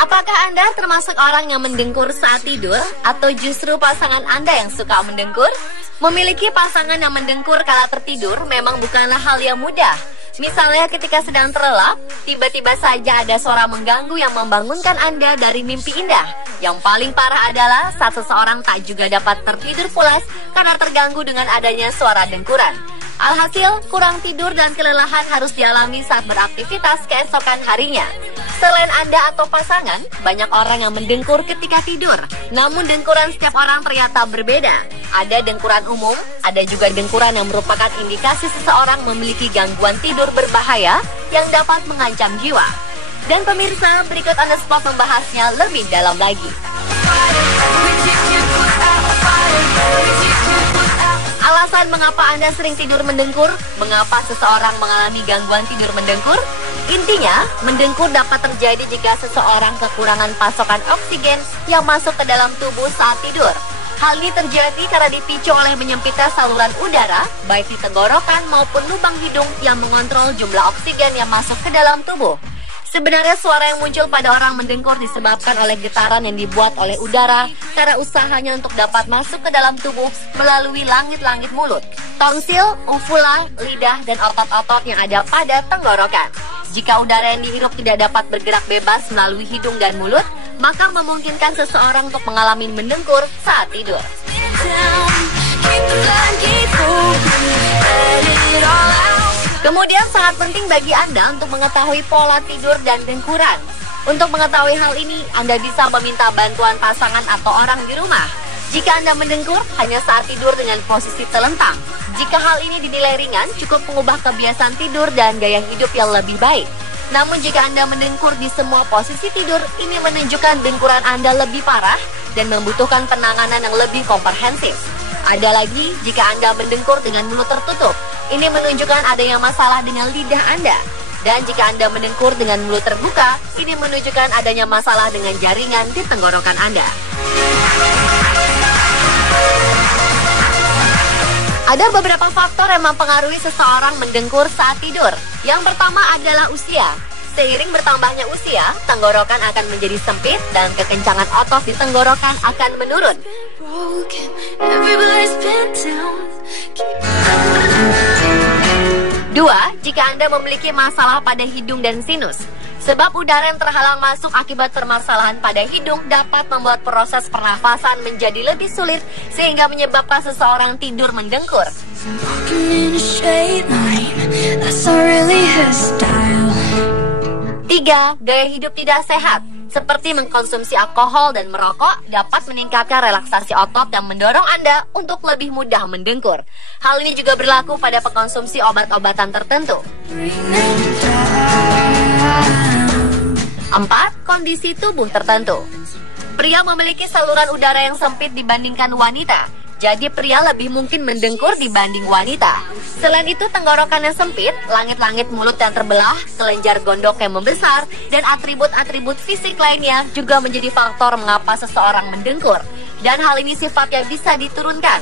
Apakah Anda termasuk orang yang mendengkur saat tidur? Atau justru pasangan Anda yang suka mendengkur? Memiliki pasangan yang mendengkur kala tertidur memang bukanlah hal yang mudah. Misalnya ketika sedang terlelap, tiba-tiba saja ada suara mengganggu yang membangunkan Anda dari mimpi indah. Yang paling parah adalah saat seseorang tak juga dapat tertidur pulas karena terganggu dengan adanya suara dengkuran. Alhasil, kurang tidur dan kelelahan harus dialami saat beraktivitas keesokan harinya. Selain Anda atau pasangan, banyak orang yang mendengkur ketika tidur. Namun dengkuran setiap orang ternyata berbeda. Ada dengkuran umum, ada juga dengkuran yang merupakan indikasi seseorang memiliki gangguan tidur berbahaya yang dapat mengancam jiwa. Dan pemirsa, berikut On The Spot membahasnya lebih dalam lagi. Alasan mengapa Anda sering tidur mendengkur? Mengapa seseorang mengalami gangguan tidur mendengkur? Intinya, mendengkur dapat terjadi jika seseorang kekurangan pasokan oksigen yang masuk ke dalam tubuh saat tidur. Hal ini terjadi karena dipicu oleh menyempitnya saluran udara, baik di tenggorokan maupun lubang hidung yang mengontrol jumlah oksigen yang masuk ke dalam tubuh. Sebenarnya suara yang muncul pada orang mendengkur disebabkan oleh getaran yang dibuat oleh udara karena usahanya untuk dapat masuk ke dalam tubuh melalui langit-langit mulut, tonsil, uvula, lidah, dan otot-otot yang ada pada tenggorokan. Jika udara yang dihirup tidak dapat bergerak bebas melalui hidung dan mulut, maka memungkinkan seseorang untuk mengalami mendengkur saat tidur. Kemudian sangat penting bagi Anda untuk mengetahui pola tidur dan dengkuran. Untuk mengetahui hal ini, Anda bisa meminta bantuan pasangan atau orang di rumah. Jika Anda mendengkur, hanya saat tidur dengan posisi telentang. Jika hal ini dinilai ringan, cukup mengubah kebiasaan tidur dan gaya hidup yang lebih baik. Namun jika Anda mendengkur di semua posisi tidur, ini menunjukkan dengkuran Anda lebih parah dan membutuhkan penanganan yang lebih komprehensif. Ada lagi, jika Anda mendengkur dengan mulut tertutup, ini menunjukkan adanya masalah dengan lidah Anda. Dan jika Anda mendengkur dengan mulut terbuka, ini menunjukkan adanya masalah dengan jaringan di tenggorokan Anda. Ada beberapa faktor yang mempengaruhi seseorang mendengkur saat tidur. Yang pertama adalah usia. Seiring bertambahnya usia, tenggorokan akan menjadi sempit dan kekencangan otot di tenggorokan akan menurun. 2. Jika Anda memiliki masalah pada hidung dan sinus. Sebab udara yang terhalang masuk akibat permasalahan pada hidung dapat membuat proses pernafasan menjadi lebih sulit sehingga menyebabkan seseorang tidur mendengkur. 3. Gaya hidup tidak sehat, seperti mengkonsumsi alkohol dan merokok dapat meningkatkan relaksasi otot dan mendorong Anda untuk lebih mudah mendengkur. Hal ini juga berlaku pada pengkonsumsi obat-obatan tertentu. 4. Kondisi tubuh tertentu. Pria memiliki saluran udara yang sempit dibandingkan wanita. Jadi pria lebih mungkin mendengkur dibanding wanita. Selain itu, tenggorokan yang sempit, langit-langit mulut yang terbelah, kelenjar gondok yang membesar, dan atribut-atribut fisik lainnya juga menjadi faktor mengapa seseorang mendengkur. Dan hal ini sifatnya bisa diturunkan.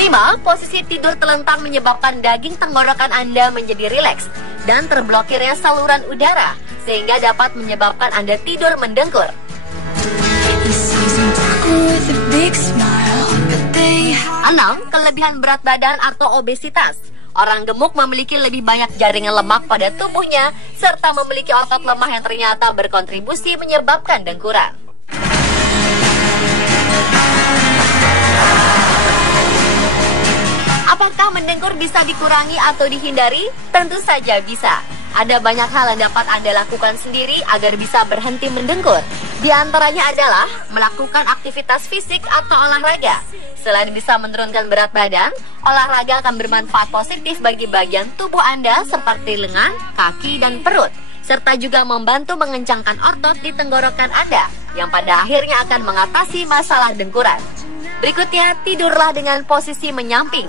5. Posisi tidur telentang menyebabkan daging tenggorokan Anda menjadi rileks dan terblokirnya saluran udara, sehingga dapat menyebabkan Anda tidur mendengkur. 6. Kelebihan berat badan atau obesitas. Orang gemuk memiliki lebih banyak jaringan lemak pada tubuhnya, serta memiliki otot lemah yang ternyata berkontribusi menyebabkan dengkuran. Apakah mendengkur bisa dikurangi atau dihindari? Tentu saja bisa. Ada banyak hal yang dapat Anda lakukan sendiri agar bisa berhenti mendengkur. Di antaranya adalah melakukan aktivitas fisik atau olahraga. Selain bisa menurunkan berat badan, olahraga akan bermanfaat positif bagi bagian tubuh Anda seperti lengan, kaki, dan perut. Serta juga membantu mengencangkan otot di tenggorokan Anda, yang pada akhirnya akan mengatasi masalah dengkuran. Berikutnya, tidurlah dengan posisi menyamping.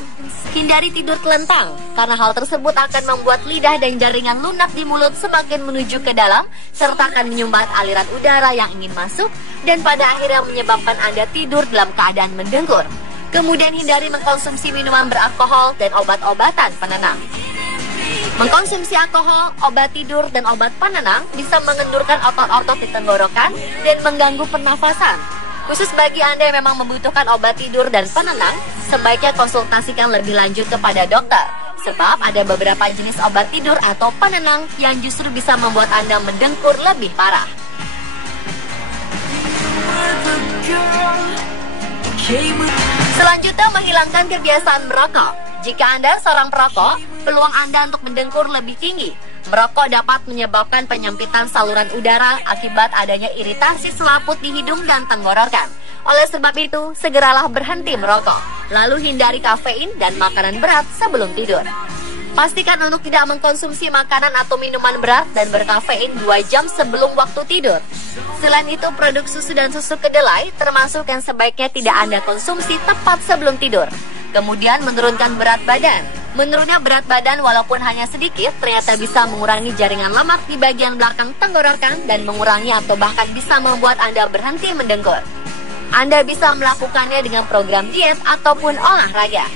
Hindari tidur telentang, karena hal tersebut akan membuat lidah dan jaringan lunak di mulut semakin menuju ke dalam, serta akan menyumbat aliran udara yang ingin masuk, dan pada akhirnya menyebabkan Anda tidur dalam keadaan mendengkur. Kemudian hindari mengkonsumsi minuman beralkohol dan obat-obatan penenang. Mengkonsumsi alkohol, obat tidur, dan obat penenang bisa mengendurkan otot-otot di tenggorokan dan mengganggu pernafasan. Khusus bagi Anda yang memang membutuhkan obat tidur dan penenang, sebaiknya konsultasikan lebih lanjut kepada dokter. Sebab ada beberapa jenis obat tidur atau penenang yang justru bisa membuat Anda mendengkur lebih parah. Selanjutnya, menghilangkan kebiasaan merokok. Jika Anda seorang perokok, peluang Anda untuk mendengkur lebih tinggi. Merokok dapat menyebabkan penyempitan saluran udara akibat adanya iritasi selaput di hidung dan tenggorokan. Oleh sebab itu, segeralah berhenti merokok. Lalu hindari kafein dan makanan berat sebelum tidur. Pastikan untuk tidak mengkonsumsi makanan atau minuman berat dan berkafein 2 jam sebelum waktu tidur. Selain itu, produk susu dan susu kedelai termasuk yang sebaiknya tidak Anda konsumsi tepat sebelum tidur. Kemudian menurunkan berat badan. Menurunnya berat badan walaupun hanya sedikit ternyata bisa mengurangi jaringan lemak di bagian belakang tenggorokan dan mengurangi atau bahkan bisa membuat Anda berhenti mendengkur. Anda bisa melakukannya dengan program diet ataupun olahraga.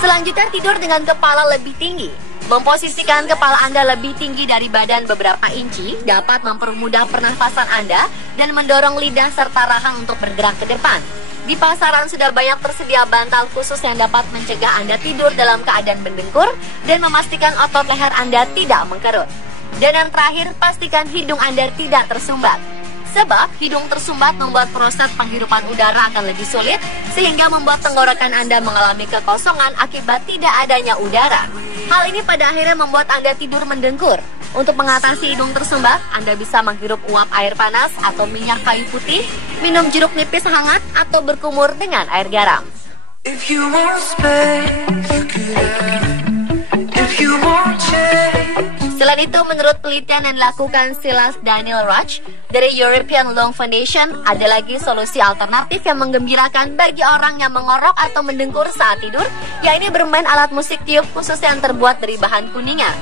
Selanjutnya, tidur dengan kepala lebih tinggi. Memposisikan kepala Anda lebih tinggi dari badan beberapa inci dapat mempermudah pernafasan Anda dan mendorong lidah serta rahang untuk bergerak ke depan. Di pasaran sudah banyak tersedia bantal khusus yang dapat mencegah Anda tidur dalam keadaan mendengkur dan memastikan otot leher Anda tidak mengkerut. Dan yang terakhir, pastikan hidung Anda tidak tersumbat. Sebab hidung tersumbat membuat proses penghirupan udara akan lebih sulit, sehingga membuat tenggorokan Anda mengalami kekosongan akibat tidak adanya udara. Hal ini pada akhirnya membuat Anda tidur mendengkur. Untuk mengatasi hidung tersumbat, Anda bisa menghirup uap air panas atau minyak kayu putih, minum jeruk nipis hangat, atau berkumur dengan air garam. Selain itu, menurut penelitian yang dilakukan Silas Daniel Raj dari European Lung Foundation, ada lagi solusi alternatif yang menggembirakan bagi orang yang mengorok atau mendengkur saat tidur, yaitu bermain alat musik tiup khusus yang terbuat dari bahan kuningan.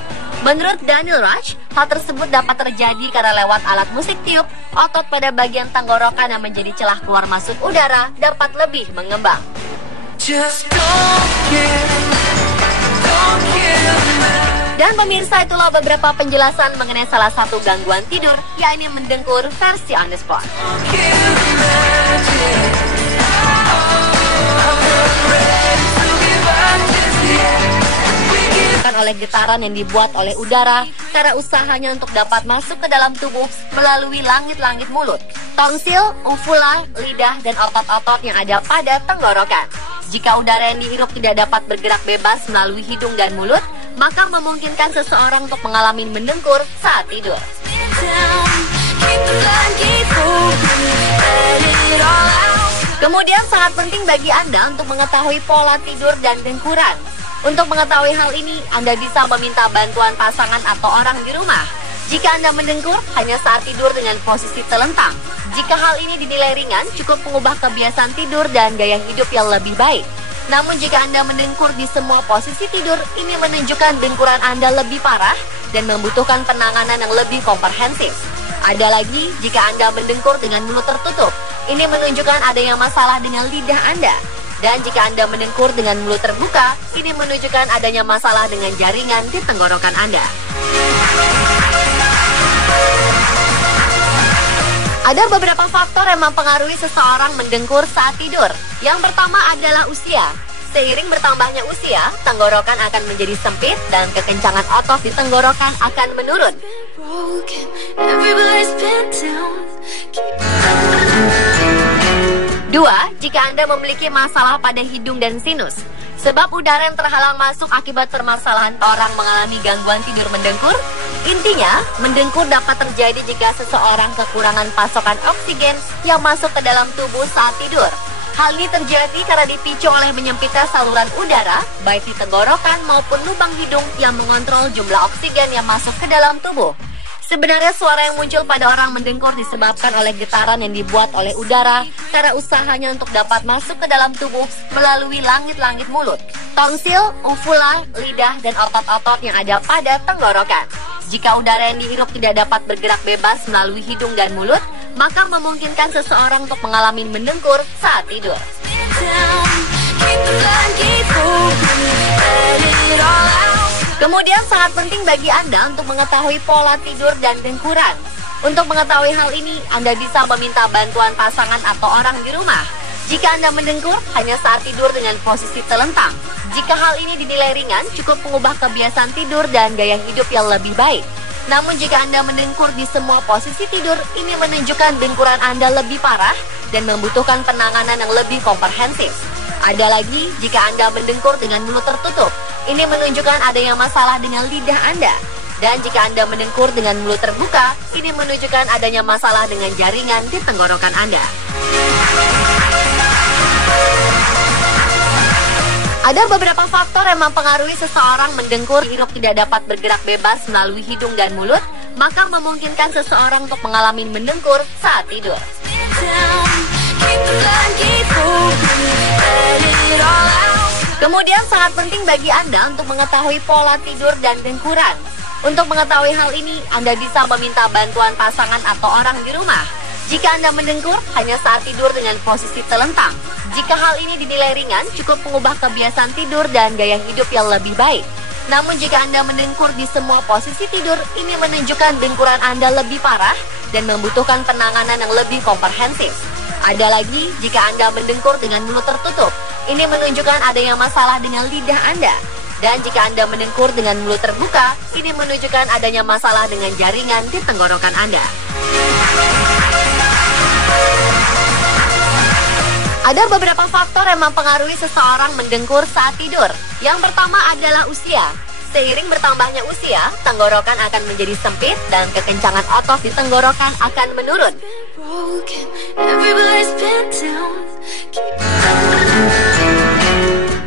Menurut Daniel Raj, hal tersebut dapat terjadi karena lewat alat musik tiup, otot pada bagian tenggorokan yang menjadi celah keluar masuk udara dapat lebih mengembang. Dan pemirsa, itulah beberapa penjelasan mengenai salah satu gangguan tidur, yaitu mendengkur versi on the spot. Oleh getaran yang dibuat oleh udara karena usahanya untuk dapat masuk ke dalam tubuh melalui langit-langit mulut, tonsil, uvula, lidah, dan otot-otot yang ada pada tenggorokan. Jika udara yang dihirup tidak dapat bergerak bebas melalui hidung dan mulut, maka memungkinkan seseorang untuk mengalami mendengkur saat tidur. Kemudian sangat penting bagi Anda untuk mengetahui pola tidur dan dengkuran. Untuk mengetahui hal ini, Anda bisa meminta bantuan pasangan atau orang di rumah. Jika Anda mendengkur hanya saat tidur dengan posisi telentang. Jika hal ini dinilai ringan, cukup mengubah kebiasaan tidur dan gaya hidup yang lebih baik. Namun jika Anda mendengkur di semua posisi tidur, ini menunjukkan dengkuran Anda lebih parah dan membutuhkan penanganan yang lebih komprehensif. Ada lagi, jika Anda mendengkur dengan mulut tertutup, ini menunjukkan adanya masalah dengan lidah Anda. Dan jika Anda mendengkur dengan mulut terbuka, ini menunjukkan adanya masalah dengan jaringan di tenggorokan Anda. Ada beberapa faktor yang mempengaruhi seseorang mendengkur saat tidur. Yang pertama adalah usia. Seiring bertambahnya usia, tenggorokan akan menjadi sempit dan kekencangan otot di tenggorokan akan menurun. 2. Jika Anda memiliki masalah pada hidung dan sinus. Sebab udara yang terhalang masuk akibat permasalahan orang mengalami gangguan tidur mendengkur. Intinya, mendengkur dapat terjadi jika seseorang kekurangan pasokan oksigen yang masuk ke dalam tubuh saat tidur. Hal ini terjadi karena dipicu oleh menyempitnya saluran udara, baik di tenggorokan maupun lubang hidung yang mengontrol jumlah oksigen yang masuk ke dalam tubuh. Sebenarnya suara yang muncul pada orang mendengkur disebabkan oleh getaran yang dibuat oleh udara karena usahanya untuk dapat masuk ke dalam tubuh melalui langit-langit mulut, tonsil, uvula, lidah, dan otot-otot yang ada pada tenggorokan. Jika udara yang dihirup tidak dapat bergerak bebas melalui hidung dan mulut, maka memungkinkan seseorang untuk mengalami mendengkur saat tidur. Kemudian sangat penting bagi Anda untuk mengetahui pola tidur dan dengkuran. Untuk mengetahui hal ini, Anda bisa meminta bantuan pasangan atau orang di rumah. Jika Anda mendengkur, hanya saat tidur dengan posisi telentang. Jika hal ini dinilai ringan, cukup mengubah kebiasaan tidur dan gaya hidup yang lebih baik. Namun jika Anda mendengkur di semua posisi tidur, ini menunjukkan dengkuran Anda lebih parah dan membutuhkan penanganan yang lebih komprehensif. Ada lagi, jika Anda mendengkur dengan mulut tertutup, ini menunjukkan adanya masalah dengan lidah Anda. Dan jika Anda mendengkur dengan mulut terbuka, ini menunjukkan adanya masalah dengan jaringan di tenggorokan Anda. Ada beberapa faktor yang mempengaruhi seseorang mendengkur. Hirup tidak dapat bergerak bebas melalui hidung dan mulut, maka memungkinkan seseorang untuk mengalami mendengkur saat tidur. Kemudian sangat penting bagi Anda untuk mengetahui pola tidur dan dengkuran. Untuk mengetahui hal ini, Anda bisa meminta bantuan pasangan atau orang di rumah. Jika Anda mendengkur, hanya saat tidur dengan posisi telentang. Jika hal ini dinilai ringan, cukup mengubah kebiasaan tidur dan gaya hidup yang lebih baik. Namun jika Anda mendengkur di semua posisi tidur, ini menunjukkan dengkuran Anda lebih parah dan membutuhkan penanganan yang lebih komprehensif. Ada lagi, jika Anda mendengkur dengan mulut tertutup, ini menunjukkan adanya masalah dengan lidah Anda. Dan jika Anda mendengkur dengan mulut terbuka, ini menunjukkan adanya masalah dengan jaringan di tenggorokan Anda. Ada beberapa faktor yang mempengaruhi seseorang mendengkur saat tidur. Yang pertama adalah usia. Seiring bertambahnya usia, tenggorokan akan menjadi sempit dan kekencangan otot di tenggorokan akan menurun.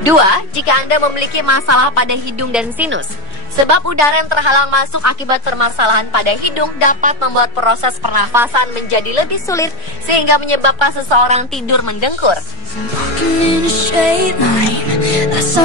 2. Jika Anda memiliki masalah pada hidung dan sinus. Sebab udara yang terhalang masuk akibat permasalahan pada hidung dapat membuat proses pernafasan menjadi lebih sulit sehingga menyebabkan seseorang tidur mendengkur. 'Cause